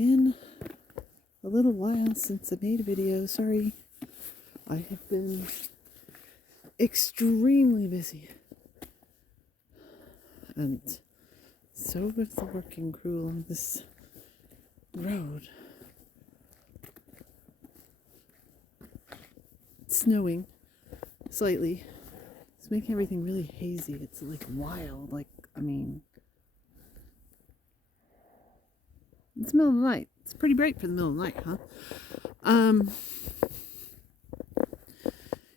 been a little while since I made a video. Sorry. I have been extremely busy. And so with the working crew on this road. It's snowing slightly. It's making everything really hazy. It's like wild. It's the middle of the night. It's pretty bright for the middle of the night, huh?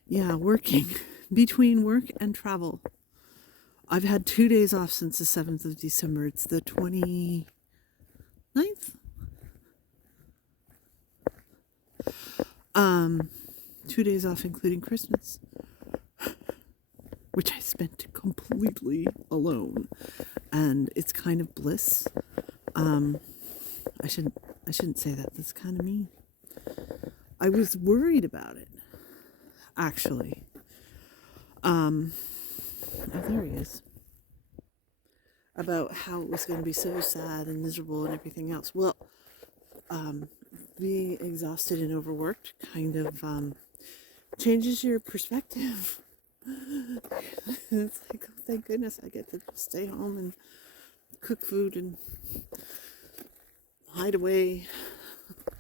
Yeah, working. Between work and travel. I've had 2 days off since the 7th of December. It's the 29th? 2 days off including Christmas. Which I spent completely alone. And it's kind of bliss. I shouldn't say that. That's kind of mean. I was worried about it, actually. Oh, there he is. About how it was going to be so sad and miserable and everything else. Well, being exhausted and overworked kind of changes your perspective. It's like, oh, thank goodness I get to stay home and cook food and hide away,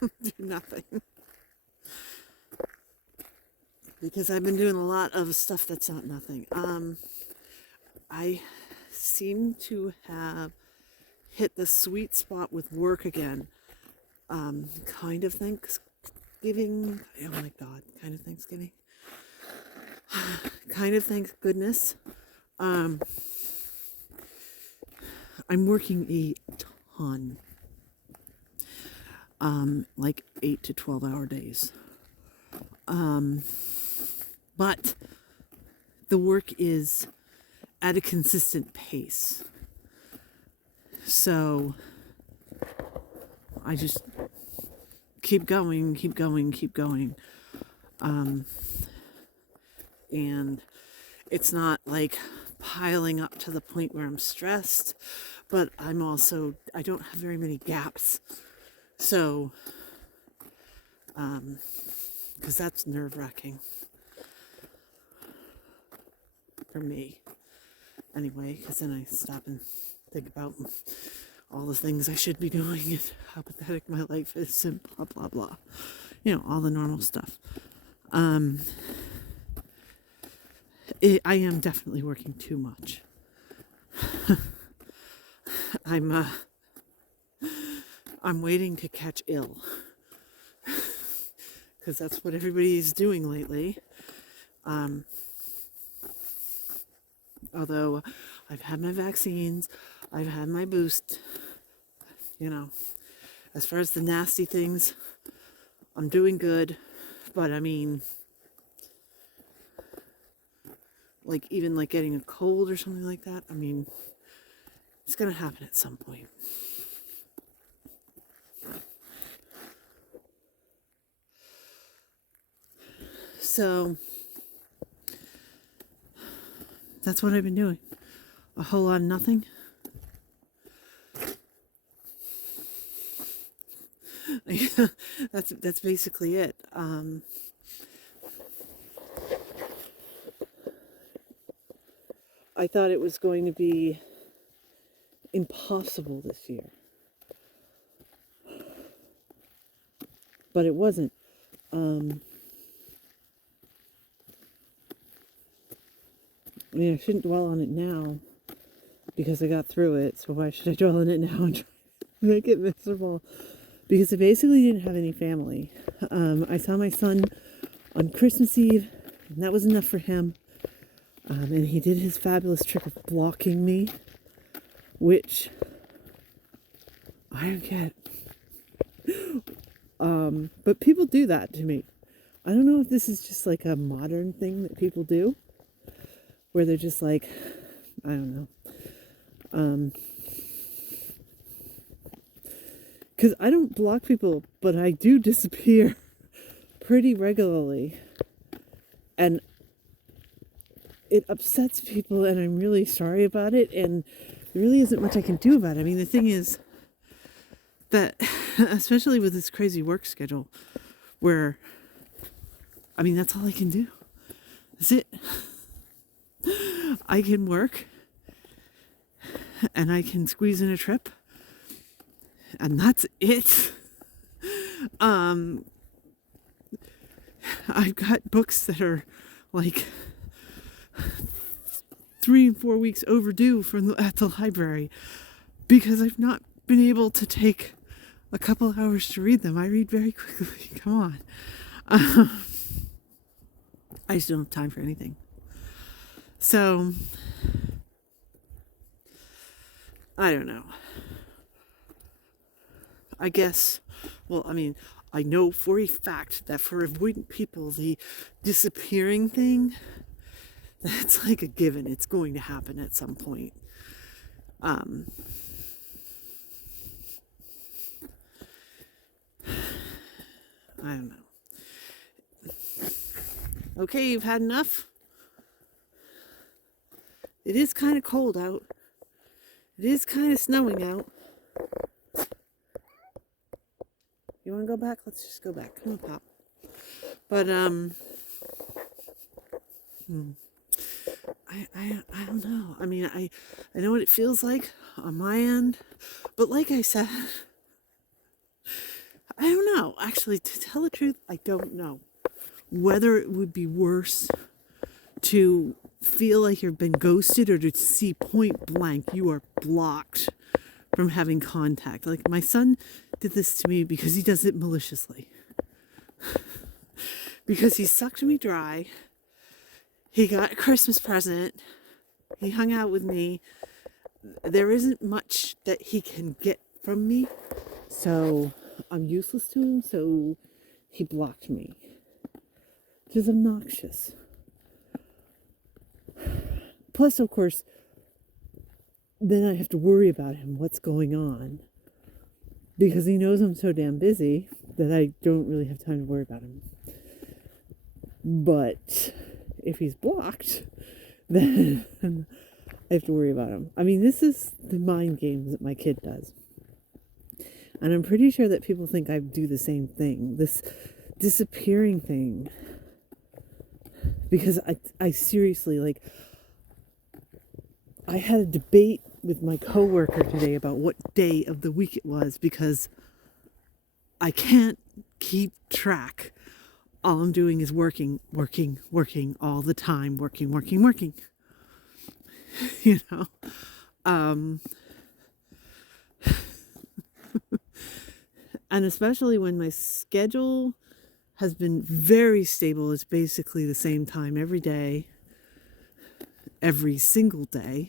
do nothing. Because I've been doing a lot of stuff that's not nothing. I seem to have hit the sweet spot with work again. Kind of Thanksgiving. Oh my God, kind of Thanksgiving. Kind of thank goodness. I'm working a ton. Like 8 to 12 hour days. But the work is at a consistent pace. So I just keep going. And it's not like piling up to the point where I'm stressed, but I don't have very many gaps. So, because that's nerve-wracking for me. Anyway, because then I stop and think about all the things I should be doing and how pathetic my life is and blah, blah, blah. You know, all the normal stuff. I am definitely working too much. I'm waiting to catch ill. Because that's what everybody is doing lately. Although I've had my vaccines, I've had my boost, as far as the nasty things, I'm doing good. But I mean, even getting a cold or something like that, I mean, it's going to happen at some point. So that's what I've been doing. A whole lot of nothing. That's basically it. I thought it was going to be impossible this year. But it wasn't. I mean, I shouldn't dwell on it now because I got through it. So why should I dwell on it now and try to make it miserable? Because I basically didn't have any family. I saw my son on Christmas Eve, and that was enough for him. And he did his fabulous trick of blocking me, which I don't get. But people do that to me. I don't know if this is just like a modern thing that people do, where they're just like, I don't know. Because I don't block people, but I do disappear pretty regularly. And it upsets people, and I'm really sorry about it, and there really isn't much I can do about it. I mean, the thing is that especially with this crazy work schedule where, I mean, that's all I can do. That's it. I can work and I can squeeze in a trip and that's it. I've got books that are like 3 and 4 weeks overdue at the library because I've not been able to take a couple hours to read them. I read very quickly. Come on. I just don't have time for anything. So, I don't know. I guess, well, I mean, I know for a fact that for avoidant people, the disappearing thing, that's like a given. It's going to happen at some point. I don't know. Okay, you've had enough. It is kind of cold out. It is kind of snowing out. You want to go back? Let's just go back. Come on, Pop. But, I don't know. I mean, I know what it feels like on my end. But like I said, I don't know. Actually, to tell the truth, I don't know whether it would be worse to feel like you've been ghosted or to see point blank you are blocked from having contact. Like my son did this to me because he does it maliciously. Because he sucked me dry. He got a Christmas present. He hung out with me. There isn't much that he can get from me. So I'm useless to him. So he blocked me. Which is obnoxious. Plus, of course, then I have to worry about him, what's going on. Because he knows I'm so damn busy that I don't really have time to worry about him. But if he's blocked, then I have to worry about him. I mean, this is the mind games that my kid does. And I'm pretty sure that people think I do the same thing. This disappearing thing. Because I seriously, like, I had a debate with my coworker today about what day of the week it was because I can't keep track. All I'm doing is working all the time, working. You know? And especially when my schedule has been very stable. It's basically the same time every day, every single day.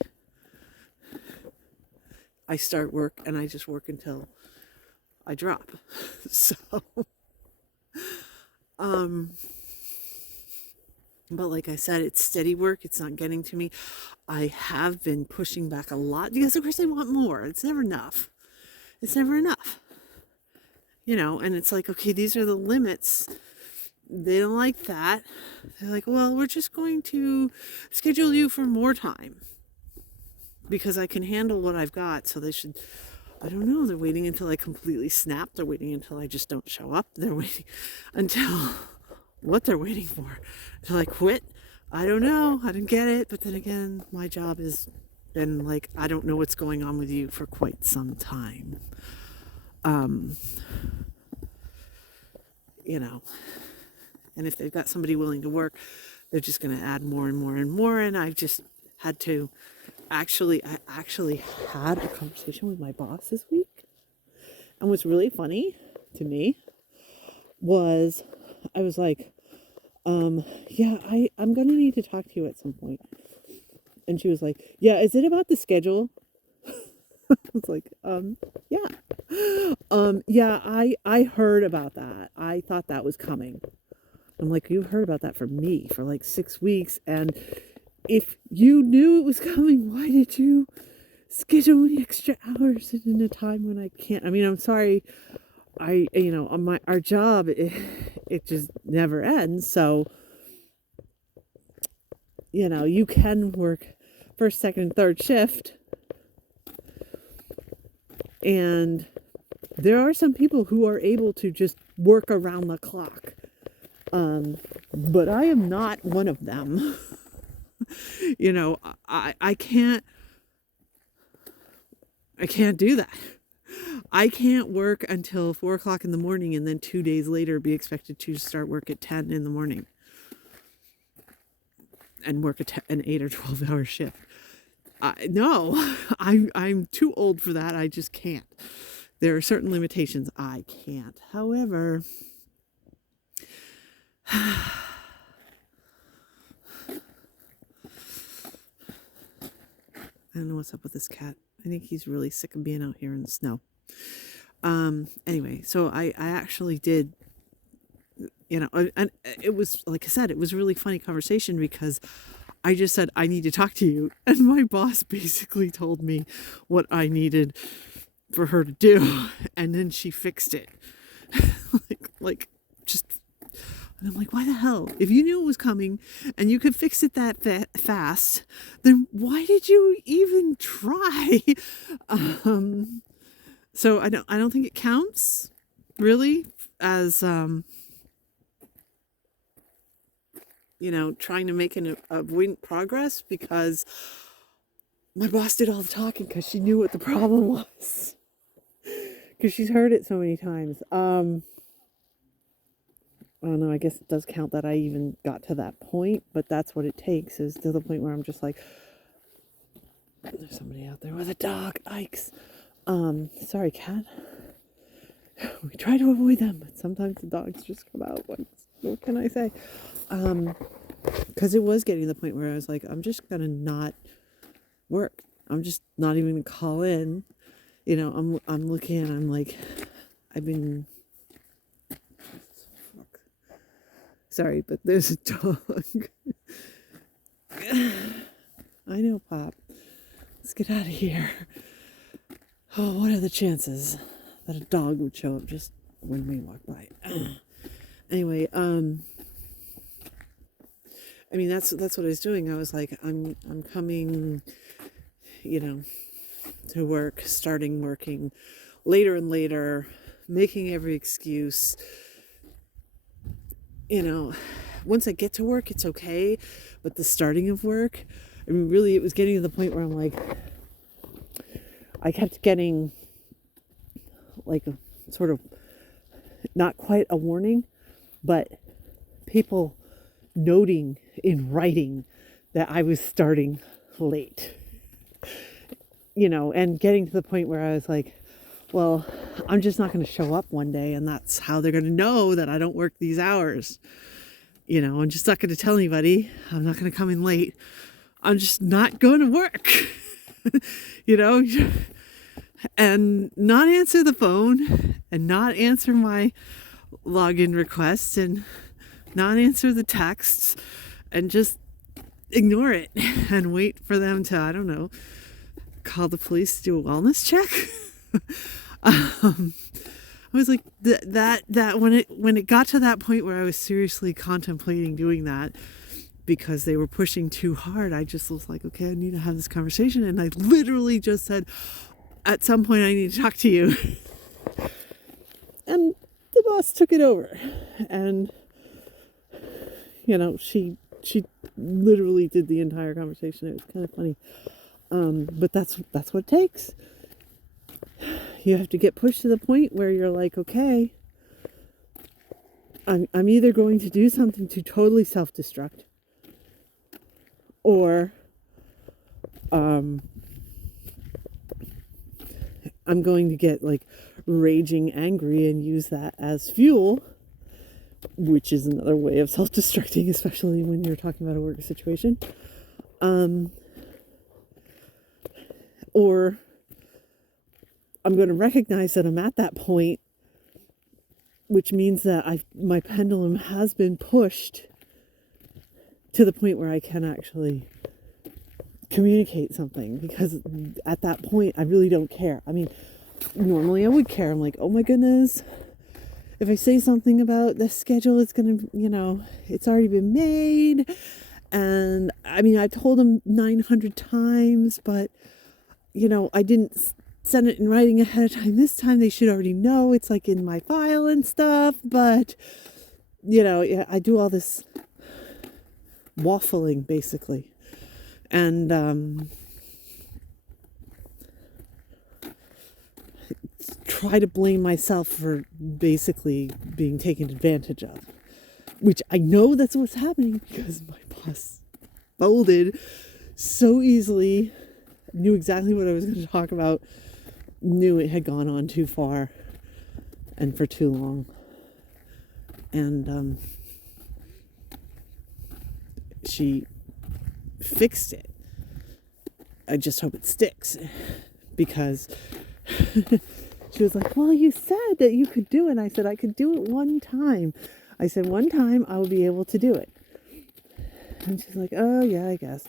I start work and I just work until I drop. So, but like I said, it's steady work. It's not getting to me. I have been pushing back a lot because of course I want more. It's never enough. You know, and it's like, okay, these are the limits. They don't like that. They're like, well, we're just going to schedule you for more time because I can handle what I've got. So they should, I don't know, they're waiting until I completely snap. They're waiting until I just don't show up. They're waiting until what they're waiting for. Until I quit. I don't know. I didn't get it. But then again, my job is been like, I don't know what's going on with you for quite some time. You know, and if they've got somebody willing to work, they're just going to add more and more and more. And I've just had to I actually had a conversation with my boss this week. And what's really funny to me was I was like, yeah, I'm going to need to talk to you at some point. And she was like, yeah, is it about the schedule? I was like, yeah. Yeah, I heard about that. I thought that was coming. I'm like, you heard about that from me for like 6 weeks. And if you knew it was coming, why did you schedule the extra hours in a time when I can't? I mean, I'm sorry. On our job, it just never ends. So, you can work first, second, third shift. And There are some people who are able to just work around the clock. But I am not one of them. You know, I can't do that. I can't work until 4 o'clock in the morning and then 2 days later be expected to start work at 10 in the morning and work an 8 or 12 hour shift. No, I'm too old for that. I just can't. There are certain limitations. I can't. However, I don't know what's up with this cat. I think he's really sick of being out here in the snow. Anyway, so I actually did, you know, and it was, like I said, it was a really funny conversation because I just said, I need to talk to you. And my boss basically told me what I needed for her to do. And then she fixed it. like just, and I'm like, why the hell? If you knew it was coming and you could fix it that fast, then why did you even try? So I don't think it counts really as, you know, trying to make an avoidant progress, because my boss did all the talking because she knew what the problem was. Because she's heard it so many times. I don't know, I guess it does count that I even got to that point, but that's what it takes, is to the point where I'm just like, there's somebody out there with a dog, yikes. Sorry, cat. We try to avoid them, but sometimes the dogs just come out. What can I say? Because it was getting to the point where I was like, I'm just gonna not work. I'm just not even gonna call in. You know, I'm looking and I'm like, I've been. Sorry, but there's a dog. I know, Pop. Let's get out of here. Oh, what are the chances that a dog would show up just when we walk by? Anyway, I mean, that's what I was doing. I was like, I'm coming, you know, to work, starting working later and later, making every excuse. You know, once I get to work, it's okay. But the starting of work, I mean, really, it was getting to the point where I'm like, I kept getting like a sort of, not quite a warning, but people noting in writing that I was starting late. You know, and getting to the point where I was like, well, I'm just not going to show up one day, and that's how they're going to know that I don't work these hours. You know, I'm just not going to tell anybody. I'm not going to come in late. I'm just not going to work. You know, and not answer the phone, and not answer my login requests, and not answer the texts, and just ignore it and wait for them to, I don't know, call the police to do a wellness check. I was like, that when it got to that point where I was seriously contemplating doing that because they were pushing too hard, I just was like, okay, I need to have this conversation. And I literally just said, at some point I need to talk to you. And the boss took it over. And, you know, she literally did the entire conversation. It was kind of funny. But that's what it takes. You have to get pushed to the point where you're like, okay, I'm either going to do something to totally self-destruct, or I'm going to get like raging angry and use that as fuel, which is another way of self-destructing, especially when you're talking about a work situation. Or I'm going to recognize that I'm at that point, which means that my pendulum has been pushed to the point where I can actually communicate something, because at that point I really don't care. I mean, normally I would care. I'm like, oh my goodness, if I say something about the schedule, it's going to, you know, it's already been made. And I mean, I told them 900 times, but, you know, I didn't send it in writing ahead of time. This time they should already know. It's like in my file and stuff. But, yeah, I do all this waffling, basically. And try to blame myself for basically being taken advantage of. Which I know that's what's happening because my boss folded so easily, knew exactly what I was going to talk about, knew it had gone on too far and for too long. And she fixed it. I just hope it sticks, because she was like, well, you said that you could do it. And I said, I could do it one time. I said, one time I will be able to do it. And she's like, oh, yeah, I guess.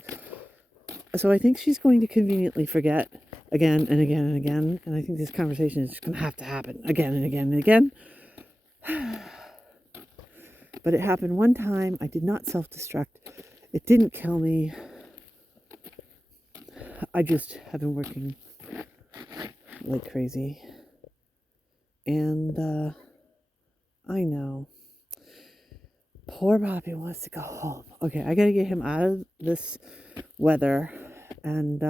So I think she's going to conveniently forget again and again and again. And I think this conversation is just going to have to happen again and again and again. But it happened one time. I did not self-destruct. It didn't kill me. I just have been working like crazy. And I know. Poor Bobby wants to go home. Okay, I gotta get him out of this weather and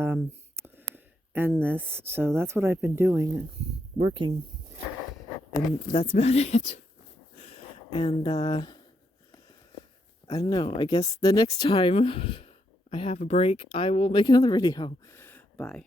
end this. So that's what I've been doing, working. And that's about it. And I don't know. I guess the next time I have a break, I will make another video. Bye.